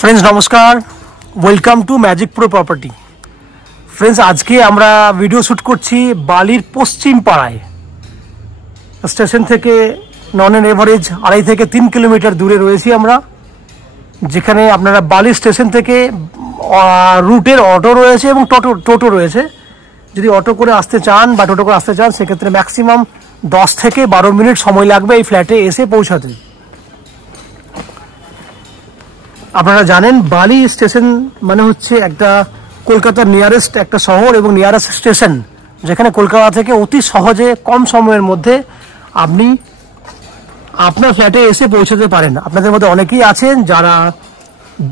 Friends नमस्कार welcome to Magic Pro Property. Friends आज के আমরা ভিডিও শুট করছি বালির পশ্চিম পাড়ায় স্টেশন থেকে নন এন এভারেজ 2.5 থেকে 3 কিলোমিটার দূরে রয়েছি আমরা, যেখানে আপনারা বালি স্টেশন থেকে রুটের অটো রয়েছে এবং টোটো রয়েছে। যদি অটো করে আসতে চান বা টোটো করে আসতে চান সেক্ষেত্রে ম্যাক্সিমাম 10 থেকে 12 মিনিট সময় লাগবে এই ফ্ল্যাটে এসে পৌঁছাতে। আপনারা জানেন বালি স্টেশন মানে হচ্ছে একটা কলকাতার নিয়ারেস্ট একটা শহর এবং নিয়ারেস্ট স্টেশন, যেখানে কলকাতা থেকে অতি সহজে কম সময়ের মধ্যে আপনি আপনার ফ্ল্যাটে এসে পৌঁছাতে পারেন। আপনাদের মধ্যে অনেকেই আছেন যারা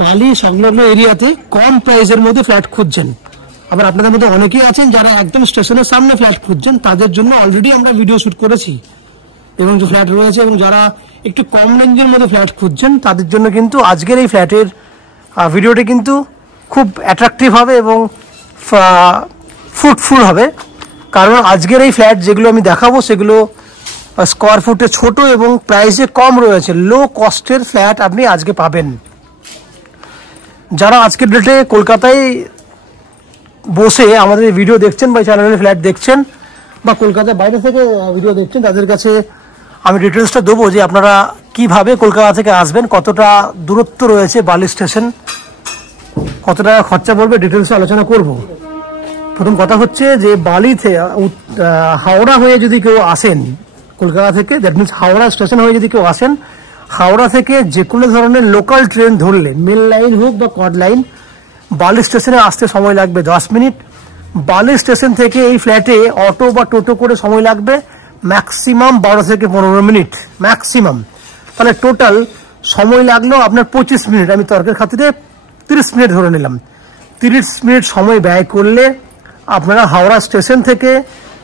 বালি সংলগ্ন এরিয়াতে কম প্রাইসের মধ্যে ফ্ল্যাট খুঁজছেন, আবার আপনাদের মধ্যে অনেকেই আছেন যারা একদম স্টেশনের সামনে ফ্ল্যাট খুঁজছেন। তাদের জন্য অলরেডি আমরা ভিডিও শুট করেছি এবং যে ফ্ল্যাট রয়েছে, এবং যারা একটু কম রেঞ্জের মধ্যে ফ্ল্যাট খুঁজছেন তাদের জন্য কিন্তু আজকের এই ফ্ল্যাটের ভিডিওটি কিন্তু খুব অ্যাট্রাকটিভ হবে এবং ফ্রুটফুল হবে। কারণ আজকের এই ফ্ল্যাট যেগুলো আমি দেখাবো সেগুলো স্কোয়ার ফুটে ছোট এবং প্রাইসে কম রয়েছে, লো কস্টের ফ্ল্যাট আপনি আজকে পাবেন। যারা আজকের ডেটে কলকাতায় বসে আমাদের ভিডিও দেখছেন বা চ্যানেলের ফ্ল্যাট দেখছেন বা কলকাতার বাইরে থেকে ভিডিও দেখছেন, তাদের কাছে আমি ডিটেলসটা দেবো যে আপনারা কিভাবে কলকাতা থেকে আসবেন, কতটা দূরত্ব রয়েছে বালি স্টেশন, কত টাকা খরচা পড়বে, ডিটেলসে আলোচনা করব। প্রথম কথা হচ্ছে যে বালি থেকে হাওড়া হয়ে যদি কেউ আসেন কলকাতা থেকে, দ্যাট মিনস হাওড়া স্টেশন হয়ে যদি কেউ আসেন, হাওড়া থেকে যে কোনো ধরনের লোকাল ট্রেন ধরলে, মেল লাইন হোক বা কড লাইন, বালি স্টেশনে আসতে সময় লাগবে 10 মিনিট। বালি স্টেশন থেকে এই ফ্ল্যাটে অটো বা টোটো করে সময় লাগবে ম্যাক্সিমাম 12 থেকে 15 মিনিট ম্যাক্সিমাম। তাহলে টোটাল সময় লাগলো আপনার 25 মিনিট, আমি তর্কের খাতিরে 30 মিনিট ধরে নিলাম। 30 মিনিট সময় ব্যয় করলে আপনারা হাওড়া স্টেশন থেকে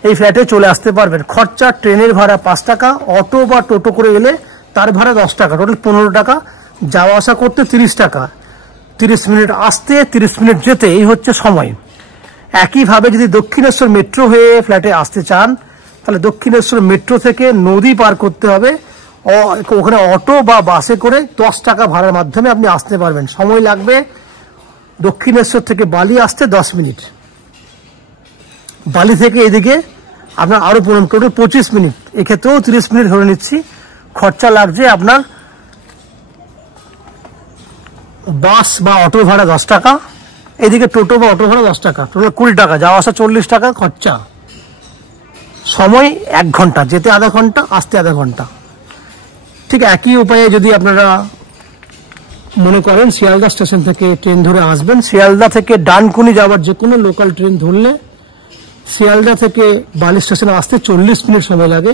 এই ফ্ল্যাটে চলে আসতে পারবেন। খরচা ট্রেনের ভাড়া 5 টাকা, অটো বা টোটো করে এলে তার ভাড়া 10 টাকা, টোটাল 15 টাকা, যাওয়া আসা করতে 30 টাকা। 30 মিনিট আসতে 30 মিনিট যেতে, এই হচ্ছে সময়। একইভাবে যদি দক্ষিণেশ্বর মেট্রো হয়ে ফ্ল্যাটে আসতে চান তাহলে দক্ষিণেশ্বর মেট্রো থেকে নদী পার করতে হবে, ওখানে অটো বা বাসে করে 10 টাকা ভাড়ার মাধ্যমে আপনি আসতে পারবেন। সময় লাগবে দক্ষিণেশ্বর থেকে বালি আসতে 10 মিনিট, বালি থেকে এদিকে আপনার আরো টোটাল 25 মিনিট, এক্ষেত্রেও 30 মিনিট ধরে নিচ্ছি। খরচা লাগছে আপনার বাস বা অটো ভাড়া 10 টাকা, এদিকে টোটো বা অটো ভাড়া 10 টাকা, টোটাল 20 টাকা, যাওয়া আসা 40 টাকা খরচা। সময় 1 ঘন্টা, যেতে আধা ঘন্টা, আসতে আধা ঘন্টা। ঠিক একই উপায়ে যদি আপনারা মনে করেন শিয়ালদা স্টেশন থেকে ট্রেন ধরে আসবেন, শিয়ালদা থেকে ডানকুনি যাওয়ার যে কোনো লোকাল ট্রেন ধরলে শিয়ালদা থেকে বালি স্টেশনে আসতে 40 মিনিট সময় লাগে।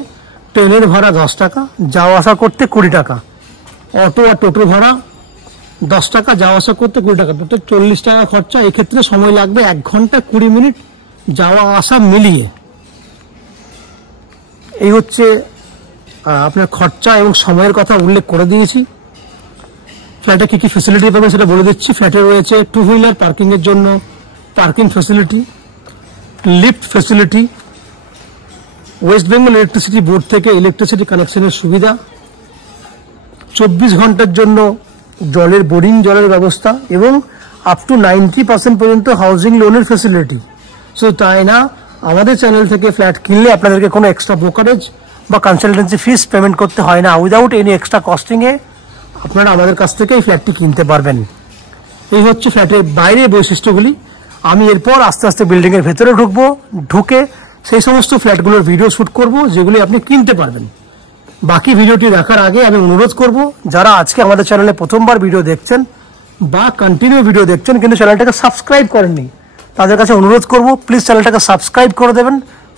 ট্রেনের ভাড়া 10 টাকা, যাওয়া আসা করতে 20 টাকা, অটো আর টোটো ভাড়া 10 টাকা, যাওয়া আসা করতে 20 টাকা, টোটাল 40 টাকা খরচা। এক্ষেত্রে সময় লাগবে 1 ঘন্টা 20 মিনিট যাওয়া আসা মিলিয়ে। এই হচ্ছে আপনার খরচা এবং সময়ের কথা উল্লেখ করে দিয়েছি। ফ্ল্যাটে কি কি ফ্যাসিলিটি পাবেন সেটা বলে দিচ্ছি। ফ্ল্যাটে রয়েছে 2 হুইলার পার্কিং এর জন্য parking facility, lift facility, West Bengal electricity board থেকে ইলেকট্রিসিটি কানেকশনের সুবিধা, 24 ঘন্টার জন্য জলের বোরিং জলের ব্যবস্থা এবং আপ টু 90% পর্যন্ত হাউজিং লোনের ফ্যাসিলিটি। শুধু তাই না, আমাদের চ্যানেল থেকে ফ্ল্যাট কিনলে আপনাদেরকে কোনো এক্সট্রা ব্রোকারেজ বা কনসালটেন্সি ফিস পেমেন্ট করতে হয় না। উইদাউট এনি এক্সট্রা কস্টিংয়ে আপনারা আমাদের কাছ থেকে এই ফ্ল্যাটটি কিনতে পারবেন। এই হচ্ছে ফ্ল্যাটের বাইরে বৈশিষ্ট্যগুলি। আমি এরপর আস্তে আস্তে বিল্ডিংয়ের ভেতরে ঢুকবো, ঢুকে সেই সমস্ত ফ্ল্যাটগুলোর ভিডিও শ্যুট করব যেগুলি আপনি কিনতে পারবেন। বাকি ভিডিওটি দেখার আগে আমি অনুরোধ করব, যারা আজকে আমাদের চ্যানেলে প্রথমবার ভিডিও দেখছেন বা কন্টিনিউ ভিডিও দেখছেন কিন্তু চ্যানেলটাকে সাবস্ক্রাইব করেননি, তাদের কাছে অনুরোধ করব প্লিজ চ্যানেলটাকে সাবস্ক্রাইব করে দেবেন।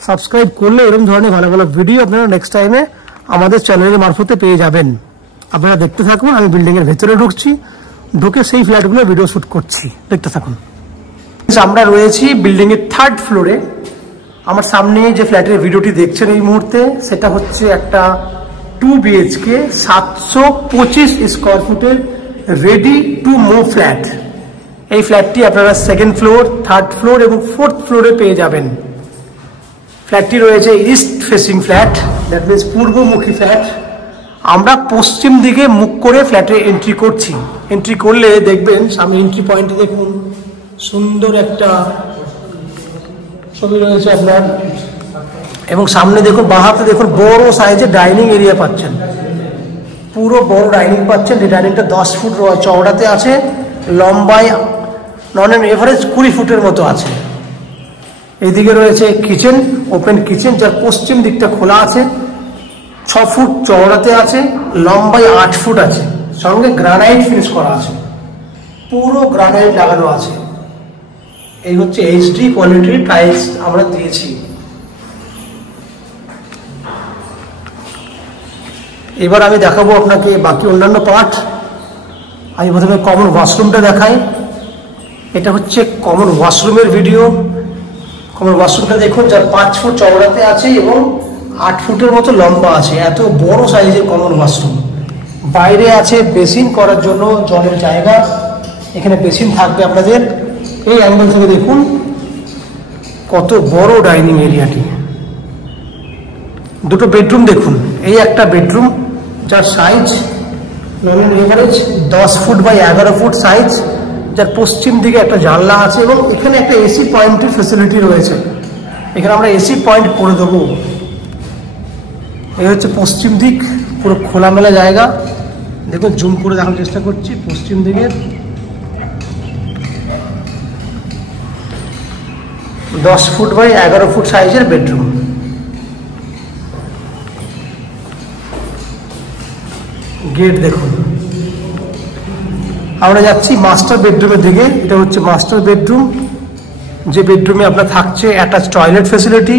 সাবস্ক্রাইব করলে এরকম ধরনের ভালো ভালো ভিডিও আপনারা নেক্সট টাইমে আমাদের চ্যানেলের মারফতে পেয়ে যাবেন। আপনারা দেখতে থাকুন, আমি বিল্ডিংয়ের ভেতরে ঢুকছি, ঢুকে সেই ফ্ল্যাটগুলো ভিডিও শ্যুট করছি, দেখতে থাকুন। আমরা রয়েছি বিল্ডিংয়ের 3rd ফ্লোরে। আমার সামনে যে ফ্ল্যাটের ভিডিওটি দেখছেন এই মুহূর্তে, সেটা হচ্ছে একটা 2 BHK 725 স্কোয়ার ফুটের রেডি টু মুভ ফ্ল্যাট। এই ফ্ল্যাটটি আপনারা 2nd ফ্লোর, 3rd ফ্লোর এবং 4th ফ্লোরে পেয়ে যাবেন। ফ্ল্যাটটি রয়েছে east facing flat, that means পূর্বমুখী ফ্ল্যাট। আমরা পশ্চিম দিকে মুখ করে ফ্ল্যাটে এন্ট্রি করছি। এন্ট্রি করলে দেখবেন সামনে এন্ট্রি পয়েন্টে দেখুন সুন্দর একটা ছবি রয়েছে আপনার, এবং সামনে দেখুন বাঁ হাতে দেখুন বড় সাইজের ডাইনিং এরিয়া পাচ্ছেন, পুরো বড় ডাইনিং পাচ্ছেন। এই ডাইনিংটা 10 ফুট চওড়াতে আছে, লম্বায় নন অ্যান এভারেজ 20 ফুটের মতো আছে। এইদিকে রয়েছে কিচেন, ওপেন কিচেন, যার পশ্চিম দিকটা খোলা আছে, 6 ফুট চওড়াতে আছে, লম্বায় 8 ফুট আছে, সঙ্গে গ্রানাইট ফিনিশ করা আছে, পুরো গ্রানাইট লাগানো আছে। এই হচ্ছে এইচডি কোয়ালিটির টাইলস আমরা দিয়েছি। এবার আমি দেখাবো আপনাকে বাকি অন্যান্য পার্ট। আমি প্রথমে কমন ওয়াশরুমটা দেখাই। এটা হচ্ছে কমন ওয়াশরুমের ভিডিও। কমন ওয়াশরুমটা দেখুন, যার 5 ফুট চওড়াতে আছে এবং 8 ফুটের মতো লম্বা আছে, এত বড় সাইজের কমন ওয়াশরুম। বাইরে আছে বেসিন করার জন্য জলের জায়গা, এখানে বেসিন থাকবে আপনাদের। এই অ্যাঙ্গেল থেকে দেখুন কত বড় ডাইনিং এরিয়াটি। দুটো বেডরুম দেখুন, এই একটা বেডরুম যার সাইজ নন average 10 foot by 11 foot size, যার পশ্চিম দিকে একটা জানলা আছে এবং এখানে একটা এসি পয়েন্টের ফ্যাসিলিটি রয়েছে। এখানে আমরা এসি পয়েন্ট করে দেবো। এই হচ্ছে পশ্চিম দিক, পুরো খোলামেলা জায়গা। দেখুন জুম করে দেখার চেষ্টা করছি। পশ্চিম দিকে 10 ফুট বাই 11 ফুট সাইজের বেডরুম। গেট দেখুন। আমরা যাচ্ছি মাস্টার বেডরুমের দিকে। এটা হচ্ছে মাস্টার বেডরুম, যে বেডরুমে আপনার থাকছে অ্যাটাচ টয়লেট ফেসিলিটি।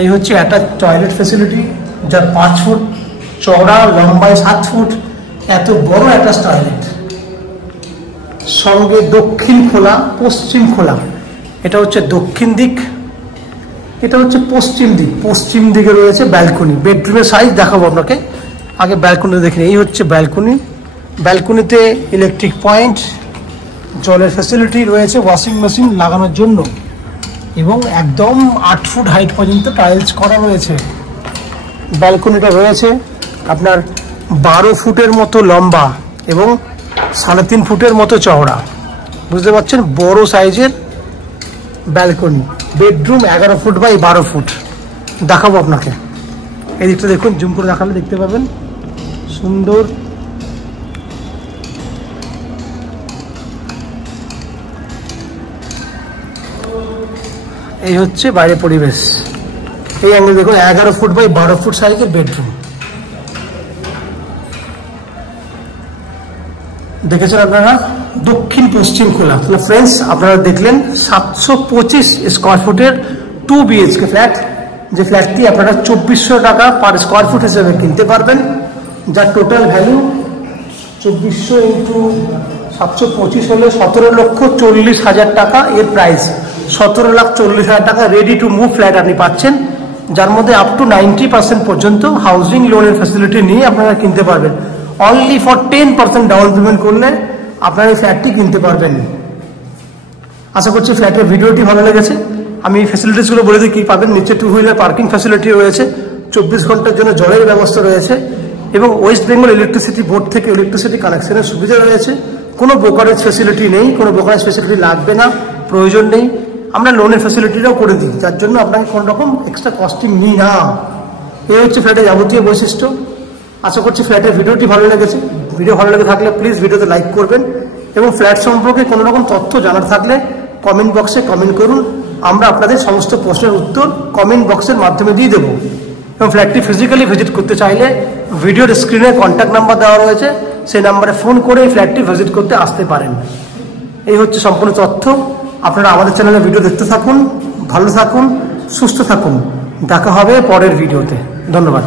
এই হচ্ছে অ্যাটাচ টয়লেট ফেসিলিটি, যার 5 ফুট চওড়া, লম্বায় 7 ফুট, এত বড় অ্যাটাচ টয়লেট, সঙ্গে দক্ষিণ খোলা, পশ্চিম খোলা। এটা হচ্ছে দক্ষিণ দিক, এটা হচ্ছে পশ্চিম দিক। পশ্চিম দিকে রয়েছে ব্যালকনি। বেডরুমের সাইজ দেখাবো আপনাকে, আগে ব্যালকনি দেখুন। এই হচ্ছে ব্যালকনি। ব্যালকনিতে ইলেকট্রিক পয়েন্ট, জলের ফ্যাসিলিটি রয়েছে, ওয়াশিং মেশিন লাগানোর জন্য, এবং একদম 8 ফুট হাইট পর্যন্ত টাইলস করা রয়েছে। ব্যালকনিটা রয়েছে আপনার 12 ফুটের মতো লম্বা এবং 3.5 ফুটের মতো চওড়া। বুঝতে পারছেন, বড় সাইজের balcony. Bedroom 11 foot by 12 foot. দেখাবো আপনাকে। এই দিকটা দেখুন, জুম করে দেখালে দেখতে পাবেন সুন্দর। এই হচ্ছে বাইরে পরিবেশ। এই অ্যাঙ্গেল দেখুন, 11 ফুট বাই 12 ফুট সাইজের বেডরুম। দেখেছেন আপনারা, দক্ষিণ পশ্চিম খোলা। তাহলে ফ্রেন্ডস, আপনারা দেখলেন 725 স্কোয়ার ফুটের 2 BHK ফ্ল্যাট, যে ফ্ল্যাটটি আপনারা 2400 টাকা পার স্কোয়ার ফুট হিসেবে কিনতে পারবেন, যার টোটাল ভ্যালু 2400 ইন্টু 725 হলে 17,40,000 টাকা এর প্রাইস। 17,40,000 টাকা রেডি টু মুভ ফ্ল্যাট আপনি পাচ্ছেন, যার মধ্যে আপ টু 90% পর্যন্ত হাউজিং লোনের ফ্যাসিলিটি নিয়ে আপনারা কিনতে পারবেন। অনলি ফর 10% ডাউন পেমেন্ট করলে আপনারা এই ফ্ল্যাটটি কিনতে পারবেন। আশা করছি ফ্ল্যাটের ভিডিওটি ভালো লেগেছে। আমি এই ফ্যাসিলিটিসগুলো বলে দিই কী পাবেন। নিচে 2 হুইলার পার্কিং ফ্যাসিলিটি রয়েছে, 24 ঘন্টার জন্য জলের ব্যবস্থা রয়েছে, এবং ওয়েস্ট বেঙ্গল ইলেকট্রিসিটি বোর্ড থেকে ইলেকট্রিসিটি কানেকশনের সুবিধা রয়েছে। কোনো ব্রোকারেজ ফ্যাসিলিটি নেই, কোনো ব্রোকারেজ ফ্যাসিলিটি লাগবে না, প্রয়োজন নেই। আমরা লোনের ফ্যাসিলিটিটাও করে দিই, যার জন্য আপনাকে কোনো রকম এক্সট্রা কস্টিং নিই না। এই হচ্ছে ফ্ল্যাটের যাবতীয় বৈশিষ্ট্য। আশা করছি ফ্ল্যাটের ভিডিওটি ভালো লেগেছে। ভিডিও ভালো লেগে থাকলে প্লিজ ভিডিওতে লাইক করবেন, এবং ফ্ল্যাট সম্পর্কে কোনো রকম তথ্য জানার থাকলে কমেন্ট বক্সে কমেন্ট করুন। আমরা আপনাদের সমস্ত প্রশ্নের উত্তর কমেন্ট বক্সের মাধ্যমে দিয়ে দেবো। এবং ফ্ল্যাটটি ফিজিক্যালি ভিজিট করতে চাইলে ভিডিওর স্ক্রিনে কন্ট্যাক্ট নাম্বার দেওয়া রয়েছে, সেই নাম্বারে ফোন করে এই ফ্ল্যাটটি ভিজিট করতে আসতে পারেন। এই হচ্ছে সম্পূর্ণ তথ্য। আপনারা আমাদের চ্যানেলে ভিডিও দেখতে থাকুন, ভালো থাকুন, সুস্থ থাকুন। দেখা হবে পরের ভিডিওতে। ধন্যবাদ।